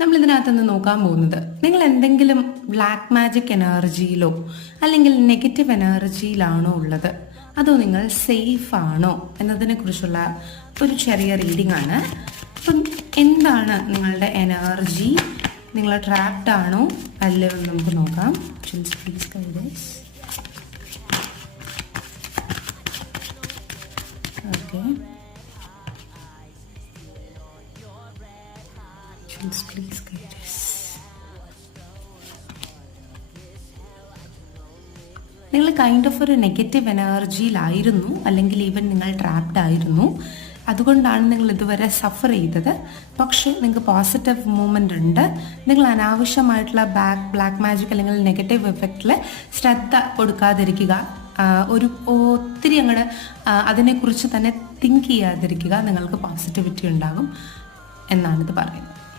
നമ്മളിതിനകത്തുനിന്ന് നോക്കാൻ പോകുന്നത് നിങ്ങൾ എന്തെങ്കിലും ബ്ലാക്ക് മാജിക് എനർജിയിലോ അല്ലെങ്കിൽ നെഗറ്റീവ് എനർജിയിലാണോ ഉള്ളത്, അതോ നിങ്ങൾ സേഫ് ആണോ എന്നതിനെ കുറിച്ചുള്ള ഒരു ചെറിയ റീഡിംഗ് ആണ്. അപ്പം എന്താണ് നിങ്ങളുടെ എനർജി, നിങ്ങൾ ട്രാപ്ഡ് ആണോ അല്ലയോ എന്ന് നമുക്ക് നോക്കാം. Please guide us. Okay, please guide us. നിങ്ങൾ കൈൻഡ് ഓഫ് ഒരു നെഗറ്റീവ് എനർജിയിലായിരുന്നു, അല്ലെങ്കിൽ ഈവൻ നിങ്ങൾ ട്രാപ്ഡ് ആയിരുന്നു. അതുകൊണ്ടാണ് നിങ്ങൾ ഇതുവരെ സഫർ ചെയ്തത്. പക്ഷേ നിങ്ങൾക്ക് പോസിറ്റീവ് മൂവ്മെൻ്റ് ഉണ്ട്. നിങ്ങൾ അനാവശ്യമായിട്ടുള്ള ബ്ലാക്ക് മാജിക് അല്ലെങ്കിൽ നെഗറ്റീവ് എഫക്റ്റിൽ ശ്രദ്ധ കൊടുക്കാതിരിക്കുക. ഒത്തിരി അങ്ങോട്ട് അതിനെക്കുറിച്ച് തന്നെ തിങ്ക് ചെയ്യാതിരിക്കുക. നിങ്ങൾക്ക് പോസിറ്റിവിറ്റി ഉണ്ടാകും എന്നാണിത് പറയുന്നത്.